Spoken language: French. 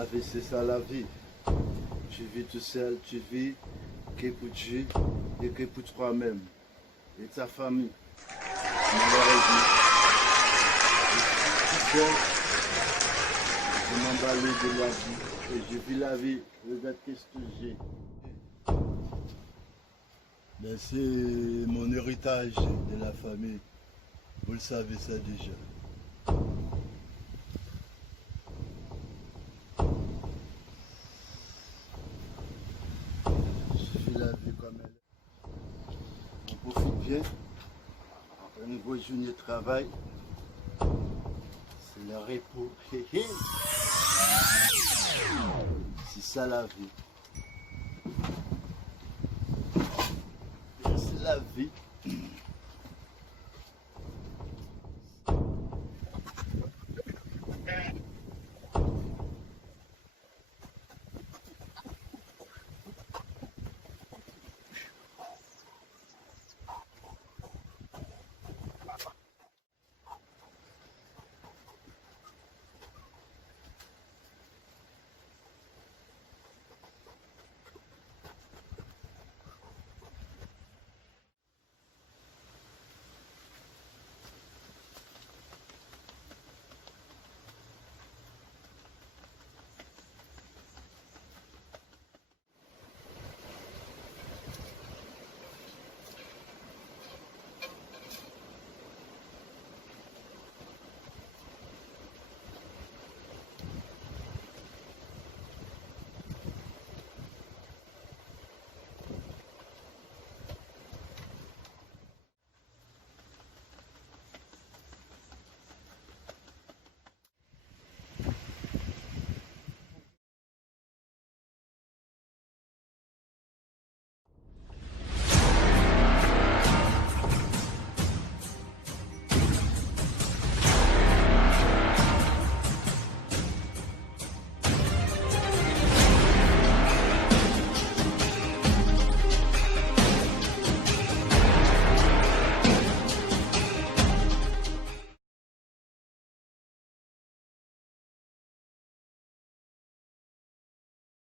La vie, c'est ça la vie. Tu vis tout seul, tu vis que pour Dieu et que pour toi-même et ta famille. Malheureusement, je suis tout seul, je m'emballe de la vie et je vis la vie. Regarde qu'est-ce que j'ai. Ben, c'est mon héritage de la famille. Vous le savez ça déjà. Je vis la vie comme elle est. On profite bien. Un nouveau journée de travail. C'est le repos. C'est ça la vie. C'est la vie.